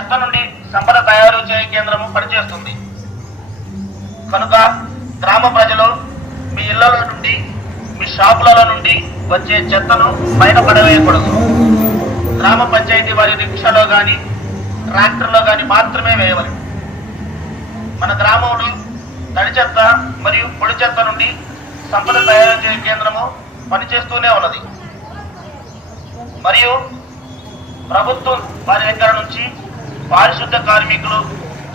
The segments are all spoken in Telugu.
చెత్త నుండి సంపద తయారు చేయ కేంద్రము పనిచేస్తుంది. కనుక గ్రామ ప్రజలు మీ ఇళ్లలో నుండి, మీ షాపులలో నుండి వచ్చే చెత్తను పైన పడవేయకూడదు. గ్రామ పంచాయతీ వారి రిక్షాలో కానీ, ట్రాక్టర్లో కానీ మాత్రమే వేయవలెను. మన గ్రామంలో తడి చెత్త మరియు పొడి చెత్త నుండి సంపద తయారు చేయ కేంద్రము పనిచేస్తూనే ఉన్నది. మరియు ప్రభుత్వం వారి దగ్గర నుంచి పారిశుద్ధ కార్మికులు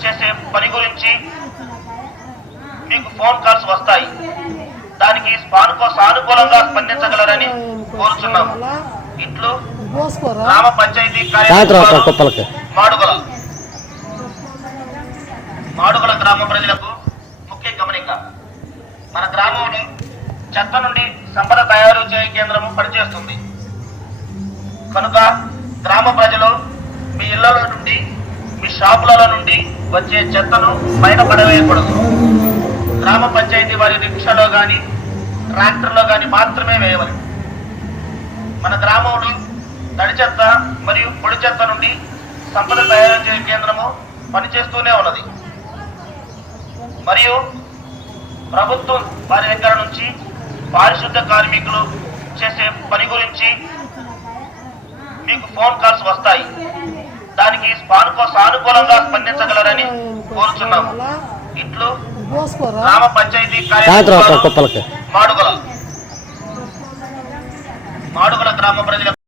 చేసే పని గురించి మీకు ఫోన్ కాల్స్ వస్తాయి. దానికి సానుకూలంగా స్పందించగలరని కోరుచున్నాము. ఇట్లు గ్రామ పంచాయతీ మాడుగుల గ్రామ ప్రజలకు ముఖ్య గమనిక. మన గ్రామంలో చెత్త నుండి సంపద తయారు చేయ కేంద్రము పనిచేస్తుంది. కనుక గ్రామ ప్రజలు మీ ఇళ్లలో నుండి, మీ షాపులలో నుండి వచ్చే చెత్తను పైన పడవేయకూడదు. గ్రామ పంచాయతీ వారి రిక్షాలో కానీ, ట్రాక్టర్లో కానీ మాత్రమే వేయవలెను. మన గ్రామంలో తడి చెత్త మరియు పొడి చెత్త నుండి సంపద తయారు చేయ కేంద్రము పనిచేస్తూనే ఉన్నది. మరియు ప్రభుత్వం వారి దగ్గర నుంచి పారిశుద్ధ కార్మికులు చేసే పని గురించి మీకు ఫోన్ కాల్స్ వస్తాయి. దానికి సానుకూలంగా స్పందించగలరని కోరుచున్నాము. ఇట్లు గ్రామ పంచాయతీ మాడుగుల గ్రామ ప్రజలకు